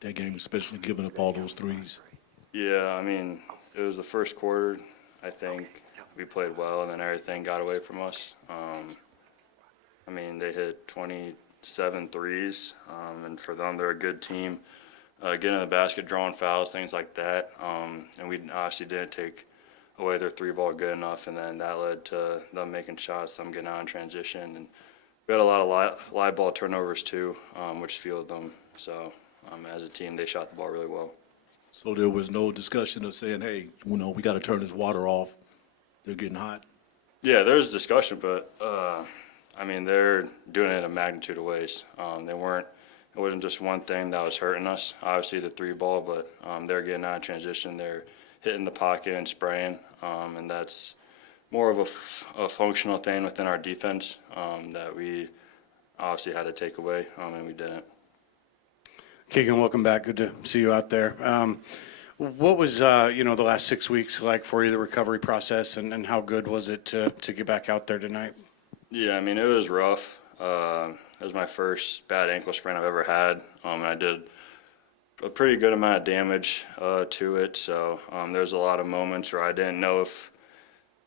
that game, especially giving up all those threes? Yeah, I mean, it was the first quarter. I think we played well, and then everything got away from us. I mean, they hit 27 threes, and for them, they're a good team. Getting in the basket, drawing fouls, things like that. And we obviously didn't take away their three ball good enough, and then that led to them making shots, them getting out in transition. And we had a lot of live ball turnovers too, which fueled them. So as a team, they shot the ball really well. So there was no discussion of saying, hey, we got to turn this water off. They're getting hot. Yeah, there's discussion, but I mean, they're doing it in a magnitude of ways. It wasn't just one thing that was hurting us. Obviously, the three ball, but they're getting out of transition. They're hitting the pocket and spraying, and that's more of a functional thing within our defense that we obviously had to take away, and we didn't. Keegan, welcome back. Good to see you out there. What was the last 6 weeks like for you, the recovery process, and how good was it to get back out there tonight? Yeah, I mean, it was rough. It was my first bad ankle sprain I've ever had, and I did a pretty good amount of damage to it. So there's a lot of moments where I didn't know if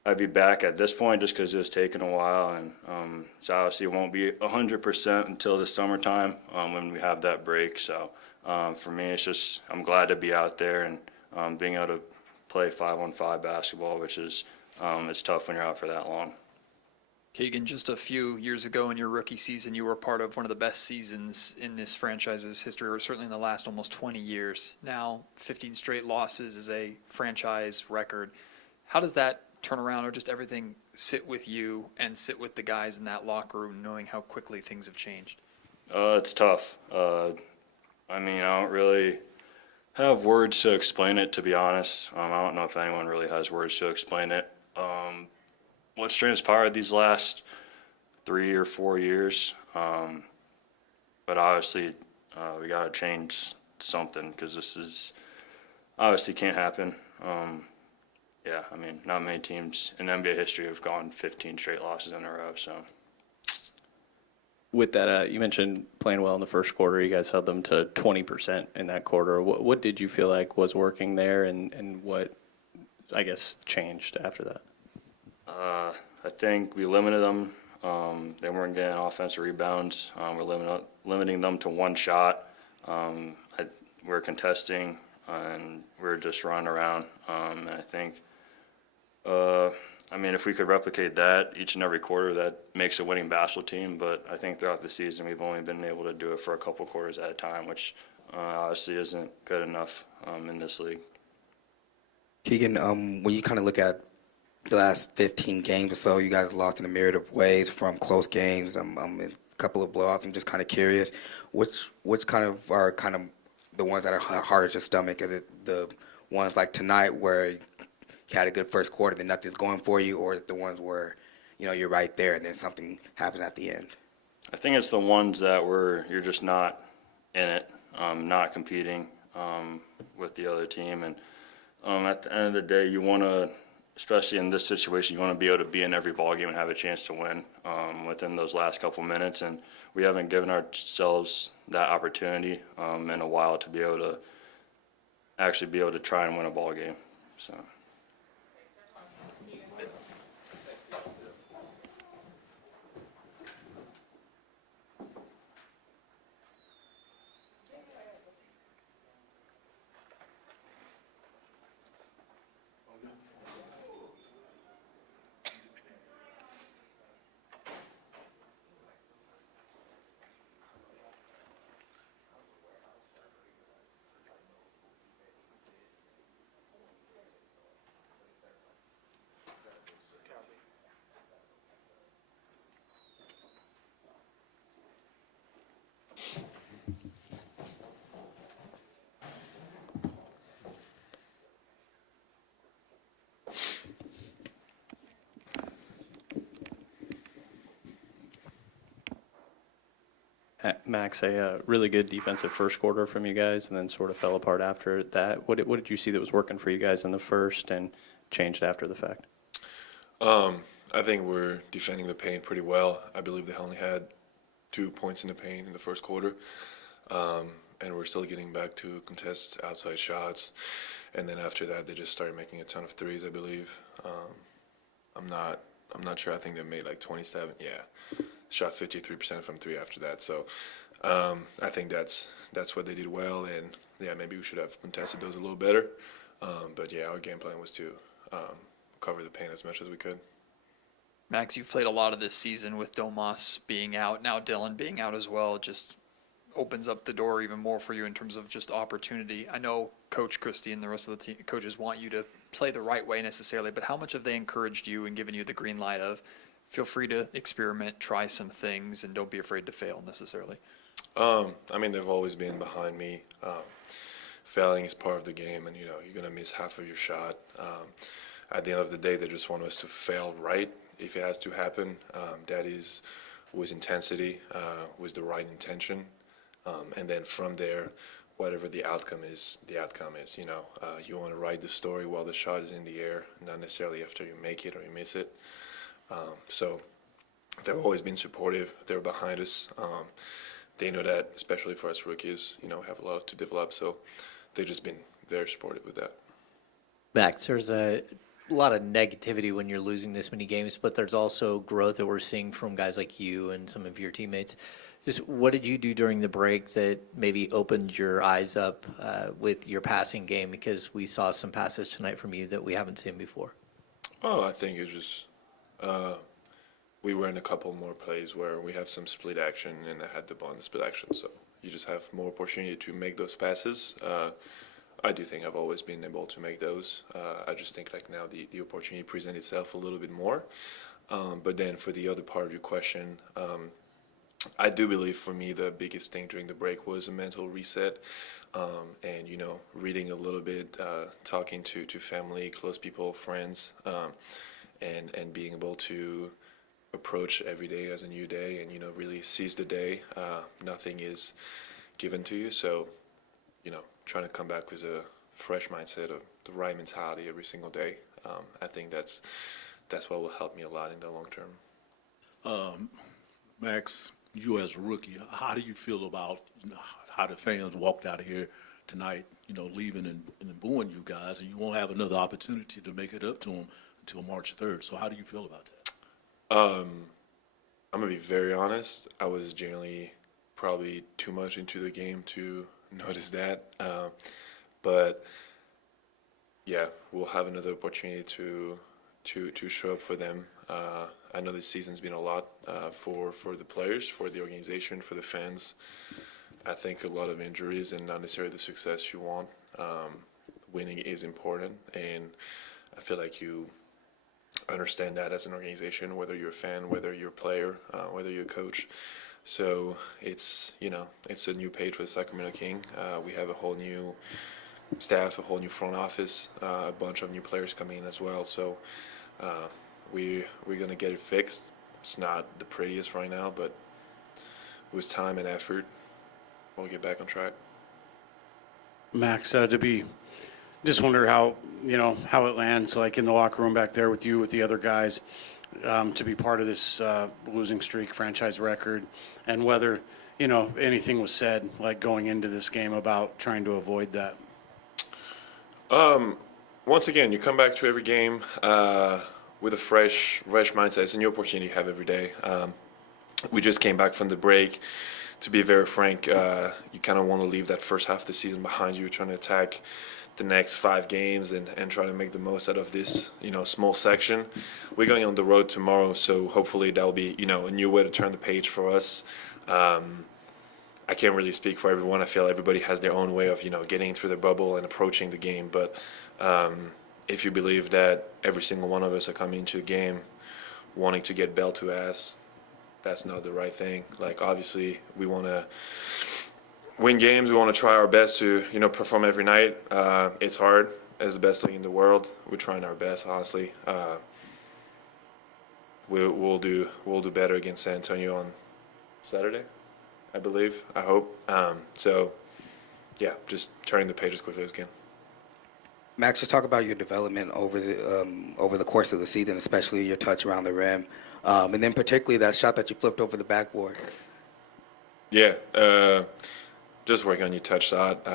I'd be back at this point just because it was taking a while. And so obviously it won't be 100% until the summertime when we have that break. So for me, it's just I'm glad to be out there and being able to play 5-on-5 basketball, which is it's tough when you're out for that long. Keegan, just a few years ago in your rookie season, you were part of one of the best seasons in this franchise's history, or certainly in the last almost 20 years. Now, 15 straight losses is a franchise record. How does that turn around, or just everything sit with you and sit with the guys in that locker room, knowing how quickly things have changed? It's tough. I mean, I don't really have words to explain it, to be honest. I don't know if anyone really has words to explain it. What's transpired these last 3 or 4 years. But obviously, we got to change something because this is obviously can't happen. Yeah, I mean, not many teams in NBA history have gone 15 straight losses in a row. So, with that, you mentioned playing well in the first quarter. You guys held them to 20% in that quarter. What did you feel like was working there, and what, I guess, changed after that? I think we limited them. They weren't getting offensive rebounds. We're limiting them to one shot. We're contesting, and we're just running around. And I think, I mean, if we could replicate that each and every quarter, that makes a winning basketball team. But I think throughout the season, we've only been able to do it for a couple quarters at a time, which obviously isn't good enough in this league. Keegan, when you kind of look at the last 15 games or so, you guys lost in a myriad of ways, from close games, a couple of blowouts. I'm just kind of curious, which kind of are kind of the ones that are hardest to stomach? Is it the ones like tonight where you had a good first quarter, then nothing's going for you, or the ones where you're right there and then something happens at the end? I think it's the ones that you're just not in it, not competing with the other team, and at the end of the day, you want to. Especially in this situation, you want to be able to be in every ball game and have a chance to win within those last couple minutes. And we haven't given ourselves that opportunity in a while to be able to actually be able to try and win a ball game. So. Max, a really good defensive first quarter from you guys, and then sort of fell apart after that. What did you see that was working for you guys in the first and changed after the fact? I think we're defending the paint pretty well. I believe they only had 2 points in the paint in the first quarter. and we're still getting back to contest outside shots. And then after that, they just started making a ton of threes, I believe. I'm not sure. I think they made like 27. Yeah, shot 53% from three after that. So I think that's what they did well. And yeah, maybe we should have contested those a little better. But yeah, our game plan was to cover the paint as much as we could. Max, you've played a lot of this season with Domas being out, now Dylan being out as well. Just opens up the door even more for you in terms of just opportunity. I know Coach Christie and the rest of the coaches want you to play the right way necessarily, but how much have they encouraged you and given you the green light of feel free to experiment, try some things, and don't be afraid to fail necessarily? I mean, they've always been behind me. Failing is part of the game, and you're gonna miss half of your shot. At the end of the day, they just want us to fail right if it has to happen. That is with intensity, with the right intention, and then from there, whatever the outcome is, the outcome is. You want to write the story while the shot is in the air, not necessarily after you make it or you miss it. So they've always been supportive. They're behind us. They know that, especially for us rookies, have a lot to develop. So they've just been very supportive with that. Max, there's a lot of negativity when you're losing this many games, but there's also growth that we're seeing from guys like you and some of your teammates. Just what did you do during the break that maybe opened your eyes up with your passing game? Because we saw some passes tonight from you that we haven't seen before. Oh, I think it's just we were in a couple more plays where we have some split action, and I had the ball in the split action, so you just have more opportunity to make those passes. I do think I've always been able to make those. I just think like now the opportunity presents itself a little bit more. But then for the other part of your question, I do believe for me the biggest thing during the break was a mental reset, and reading a little bit, talking to family, close people, friends, and being able to approach every day as a new day, and really seize the day. Nothing is given to you, so trying to come back with a fresh mindset of the right mentality every single day. I think that's what will help me a lot in the long term. Max, you as a rookie, how do you feel about how the fans walked out of here tonight, leaving and booing you guys, and you won't have another opportunity to make it up to them until March 3rd. So how do you feel about that? I'm gonna be very honest. I was generally probably too much into the game to notice that, but yeah, we'll have another opportunity to show up for them. I know this season's been a lot for the players, for the organization, for the fans. I think a lot of injuries and not necessarily the success you want. Winning is important, and I feel like you understand that as an organization, whether you're a fan, whether you're a player, whether you're a coach. So it's a new page for the Sacramento Kings. We have a whole new staff, a whole new front office, a bunch of new players coming in as well. So we're gonna get it fixed. It's not the prettiest right now, but with time and effort, we'll get back on track. Max, just wonder how it lands, like in the locker room back there with you, with the other guys, to be part of this losing streak, franchise record, and whether, anything was said, like going into this game about trying to avoid that. Once again, you come back to every game with a fresh mindset. It's a new opportunity you have every day. We just came back from the break. To be very frank, you kind of want to leave that first half of the season behind you, trying to attack the next 5 games and try to make the most out of this, small section. We're going on the road tomorrow, so hopefully that'll be, a new way to turn the page for us. I can't really speak for everyone. I feel everybody has their own way of, getting through the bubble and approaching the game. But if you believe that every single one of us are coming into a game wanting to get belt to ass, that's not the right thing. Like, obviously, we want to win games. We want to try our best to, perform every night. It's hard as the best league in the world. We're trying our best, honestly. We'll do better against San Antonio on Saturday, I believe. I hope. So, yeah, just turning the page as quickly as we can. Max, just talk about your development over the course of the season, especially your touch around the rim, and then particularly that shot that you flipped over the backboard. Yeah, just working on your touch shot,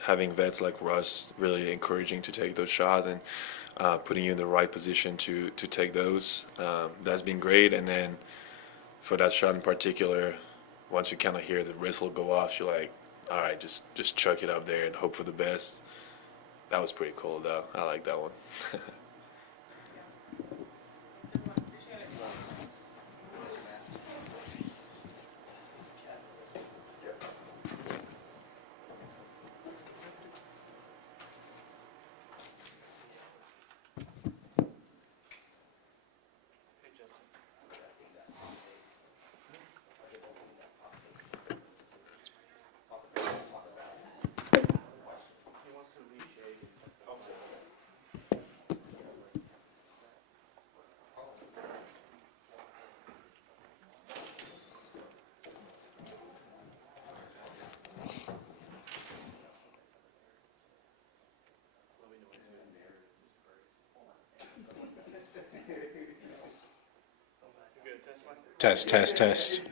having vets like Russ really encouraging to take those shots and putting you in the right position to take those. That's been great. And then for that shot in particular, once you kind of hear the whistle go off, you're like, all right, just chuck it up there and hope for the best. That was pretty cool, though. I like that one. Test, test, test.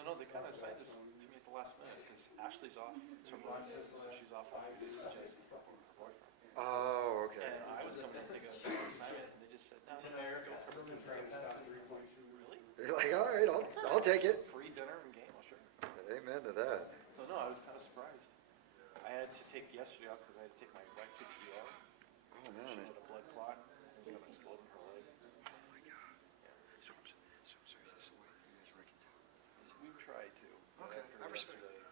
So no, they kind of said this to me at the last minute because Ashley's off. She's off 5 days with Jesse, her boyfriend. Oh, okay. And I was coming in to take a assignment, and they just said, no, go. Really? You're like, all right, I'll take it. Free dinner and game, well, sure. Amen to that. So no, I was kind of surprised. I had to take yesterday off because I had to take my wife to the ER. Oh, She man. had a blood clot and got exploded in her leg. We've tried to. But Okay, after I respect yesterday,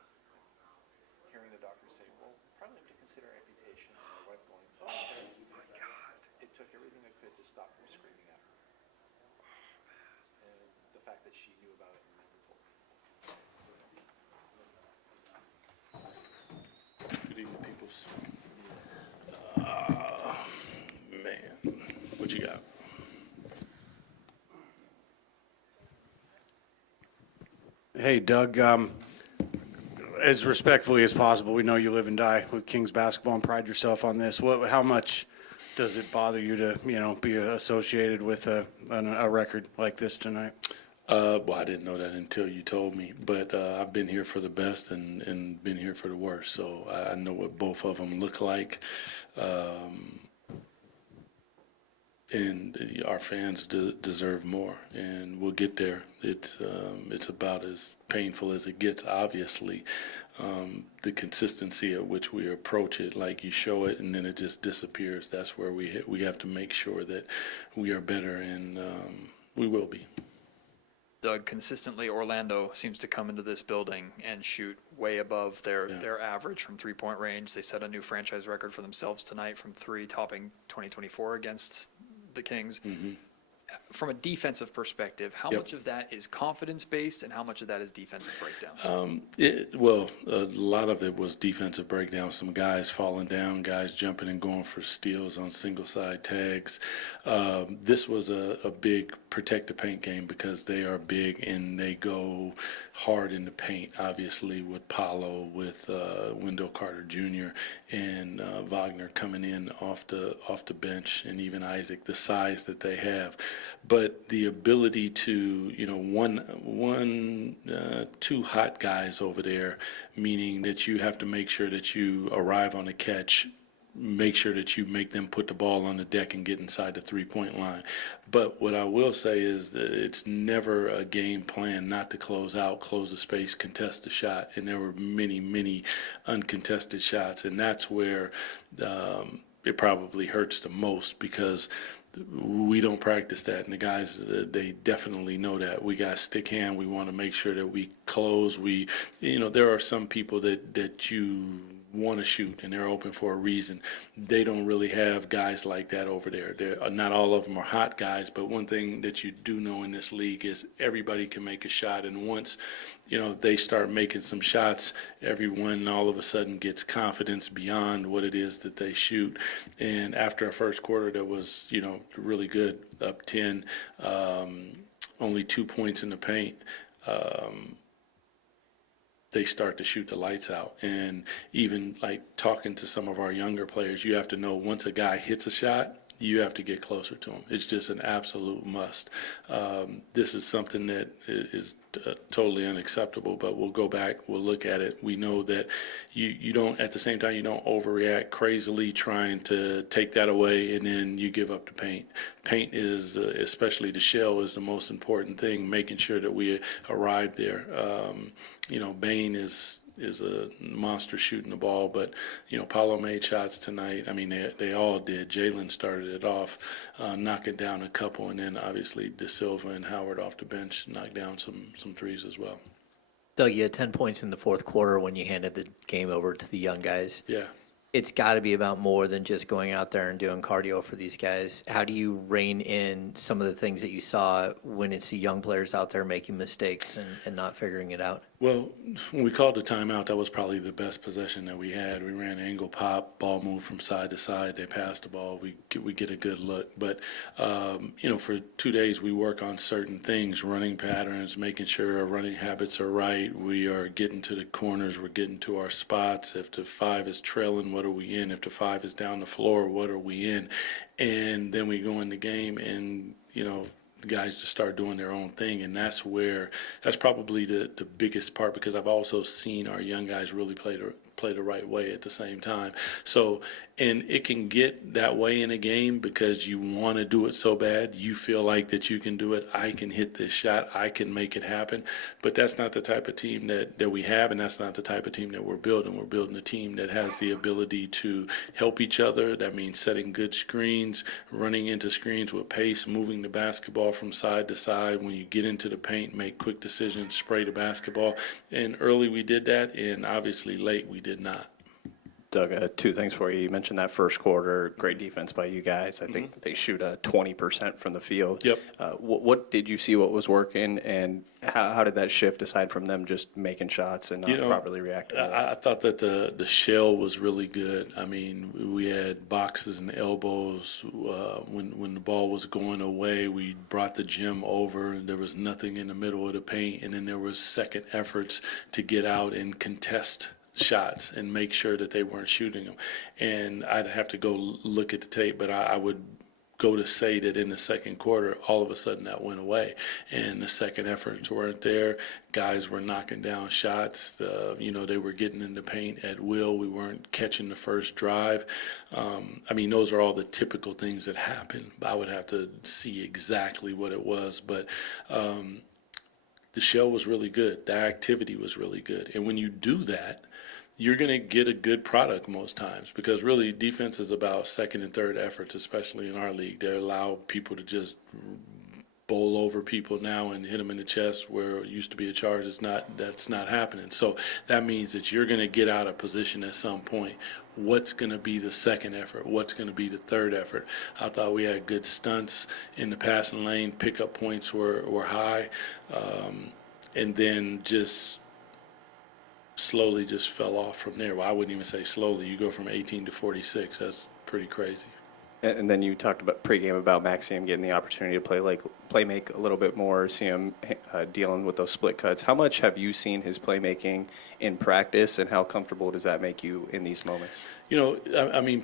hearing the doctor say, well, probably have to consider amputation, and my wife going, oh, okay. My God. It took everything I could to stop from screaming at her. And the fact that she knew about it and never told me. Good evening, peoples. Man, what you got? Hey, Doug, as respectfully as possible, we know you live and die with Kings basketball and pride yourself on this. How much does it bother you to, be associated with a record like this tonight? Well, I didn't know that until you told me, but I've been here for the best and been here for the worst, so I know what both of them look like. And our fans deserve more, and we'll get there. It's about as painful as it gets, obviously. The consistency at which we approach it, like you show it and then it just disappears, that's where we have to make sure that we are better, and we will be. Doug, consistently Orlando seems to come into this building and shoot way above their average from three-point range. They set a new franchise record for themselves tonight from three, topping 2024 against the Kings. From a defensive perspective, how much of that is confidence-based and how much of that is defensive breakdown? Well, a lot of it was defensive breakdown. Some guys falling down, guys jumping and going for steals on single-side tags. This was a big protect the paint game because they are big and they go hard in the paint, obviously, with Paolo, with Wendell Carter Jr., and Wagner coming in off the bench, and even Isaac, the size that they have. But the ability to, two hot guys over there, meaning that you have to make sure that you arrive on a catch, make sure that you make them put the ball on the deck and get inside the three-point line. But what I will say is that it's never a game plan not to close out, close the space, contest the shot. And there were many, many uncontested shots. And that's where it probably hurts the most because we don't practice that, and the guys, they definitely know that. We got stick hand. We want to make sure that we close. There are some people that you want to shoot, and they're open for a reason. They don't really have guys like that over there. Not all of them are hot guys, but one thing that you do know in this league is everybody can make a shot, and once they start making some shots, everyone all of a sudden gets confidence beyond what it is that they shoot. And after a first quarter that was, really good, up 10, only 2 points in the paint, they start to shoot the lights out. And even like talking to some of our younger players, you have to know once a guy hits a shot, you have to get closer to him. It's just an absolute must. This is something that is totally unacceptable, but we'll go back, we'll look at it. We know that you don't, at the same time, you don't overreact crazily trying to take that away and then you give up the paint. Paint is, especially the shell, is the most important thing, making sure that we arrive there. Bain is a monster shooting the ball, but Paulo made shots tonight. I mean, they all did. Jalen started it off, knocking down a couple, and then obviously De Silva and Howard off the bench knocked down some threes as well. Doug, you had 10 points in the fourth quarter when you handed the game over to the young guys. Yeah. It's got to be about more than just going out there and doing cardio for these guys. How do you rein in some of the things that you saw when it's the young players out there making mistakes and not figuring it out? Well, when we called the timeout, that was probably the best possession that we had. We ran angle pop, ball moved from side to side. They passed the ball. We get a good look. But, for 2 days we work on certain things, running patterns, making sure our running habits are right. We are getting to the corners. We're getting to our spots. If the 5 is trailing, what are we in? If the 5 is down the floor, what are we in? And then we go in the game and, the guys just start doing their own thing, and that's probably the biggest part, because I've also seen our young guys really play the right way at the same time. So, and it can get that way in a game because you want to do it so bad. You feel like that you can do it. I can hit this shot. I can make it happen. But that's not the type of team that we have, and that's not the type of team that we're building. We're building a team that has the ability to help each other. That means setting good screens, running into screens with pace, moving the basketball from side to side. When you get into the paint, make quick decisions, spray the basketball. And early we did that, and obviously late we did not. Doug, 2 things for you. You mentioned that first quarter, great defense by you guys. I think they shoot 20% from the field. Yep. What did you see what was working, and how did that shift aside from them just making shots and not properly reacting to that? I thought that the shell was really good. I mean, we had boxes and elbows. When the ball was going away, we brought the gym over, and there was nothing in the middle of the paint, and then there was second efforts to get out and contest shots and make sure that they weren't shooting them. And I'd have to go look at the tape, but I would go to say that in the second quarter, all of a sudden that went away, and the second efforts weren't there. Guys were knocking down shots. They were getting in the paint at will. We weren't catching the first drive. Those are all the typical things that happen. I would have to see exactly what it was, but the show was really good. The activity was really good, and when you do that, you're going to get a good product most times, because really defense is about second and third efforts, especially in our league. They allow people to just bowl over people now and hit them in the chest where it used to be a charge. That's not happening. So that means that you're going to get out of position at some point. What's going to be the second effort? What's going to be the third effort? I thought we had good stunts in the passing lane. Pickup points were high. And then just slowly just fell off from there. Well, I wouldn't even say slowly. You go from 18 to 46. That's pretty crazy. And then you talked about pregame about Maxime getting the opportunity to play make a little bit more, see him dealing with those split cuts. How much have you seen his playmaking in practice, and how comfortable does that make you in these moments?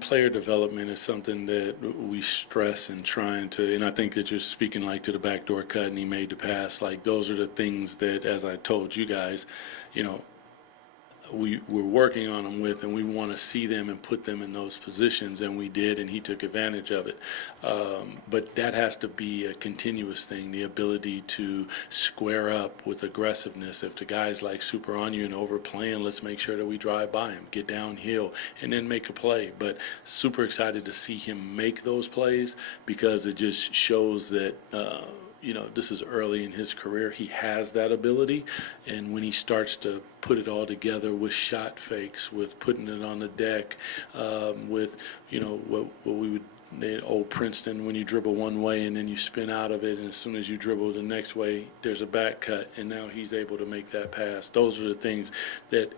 Player development is something that we stress and trying to, and I think that you're speaking like to the backdoor cut and he made the pass. Like, those are the things that, as I told you guys, we're working on them with, and we want to see them and put them in those positions, and we did, and he took advantage of it. But that has to be a continuous thing, the ability to square up with aggressiveness. If the guy's like super on you and overplaying, let's make sure that we drive by him, get downhill, and then make a play. But super excited to see him make those plays, because it just shows that this is early in his career. He has that ability, and when he starts to put it all together with shot fakes, with putting it on the deck, with what we would old Princeton, when you dribble one way and then you spin out of it, and as soon as you dribble the next way, there's a back cut, and now he's able to make that pass. Those are the things that,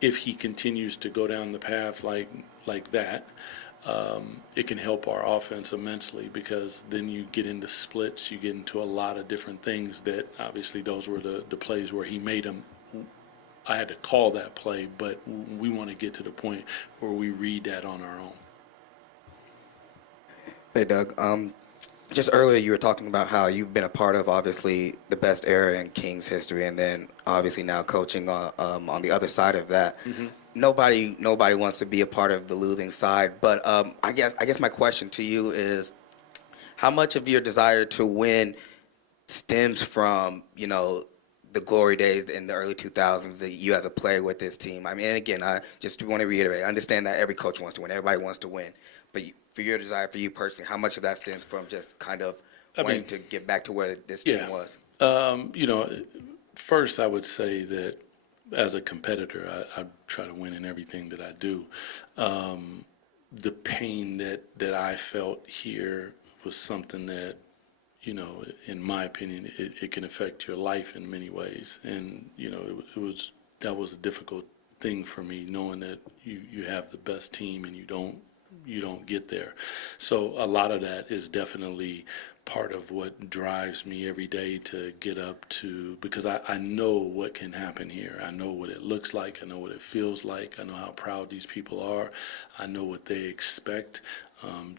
if he continues to go down the path like that, it can help our offense immensely, because then you get into splits, you get into a lot of different things that, obviously, those were the plays where he made them. I had to call that play, but we want to get to the point where we read that on our own. Hey, Doug. Just earlier you were talking about how you've been a part of, obviously, the best era in Kings history, and then obviously now coaching on the other side of that. Mm-hmm. Nobody wants to be a part of the losing side, but I guess my question to you is, how much of your desire to win stems from the glory days in the early 2000s that you as a player with this team? I mean, again, I just want to reiterate, I understand that every coach wants to win, everybody wants to win, but for your desire, for you personally, how much of that stems from just kind of wanting to get back to where this team was? First I would say that as a competitor, I try to win in everything that I do. The pain that I felt here was something that, in my opinion, it can affect your life in many ways. And, that was a difficult thing for me, knowing that you have the best team and you don't get there. So a lot of that is definitely part of what drives me every day to get up to, because I know what can happen here. I know what it looks like. I know what it feels like. I know how proud these people are. I know what they expect,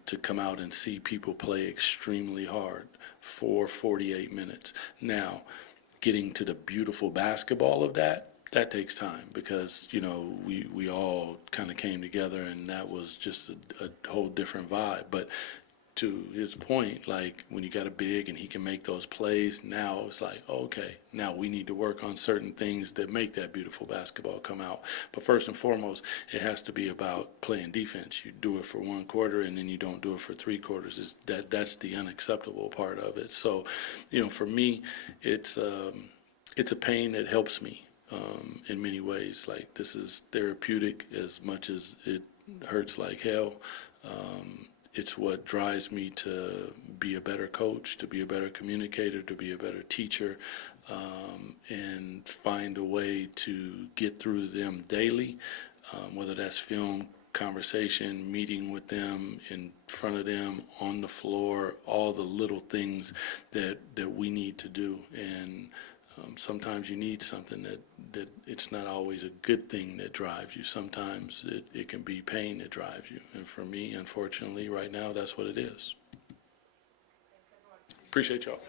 to come out and see people play extremely hard for 48 minutes. Now, getting to the beautiful basketball of that takes time, because, we all kind of came together, and that was just a whole different vibe. But to his point, like, when you got a big and he can make those plays, now it's like, okay, now we need to work on certain things that make that beautiful basketball come out. But first and foremost, it has to be about playing defense. You do it for one quarter and then you don't do it for three quarters. That's the unacceptable part of it. So, for me, it's a pain that helps me in many ways. Like, this is therapeutic as much as it hurts like hell. It's what drives me to be a better coach, to be a better communicator, to be a better teacher, and find a way to get through them daily, whether that's film, conversation, meeting with them, in front of them, on the floor, all the little things that we need to do. And sometimes you need something that it's not always a good thing that drives you. Sometimes it can be pain that drives you. And for me, unfortunately, right now, that's what it is. Appreciate y'all.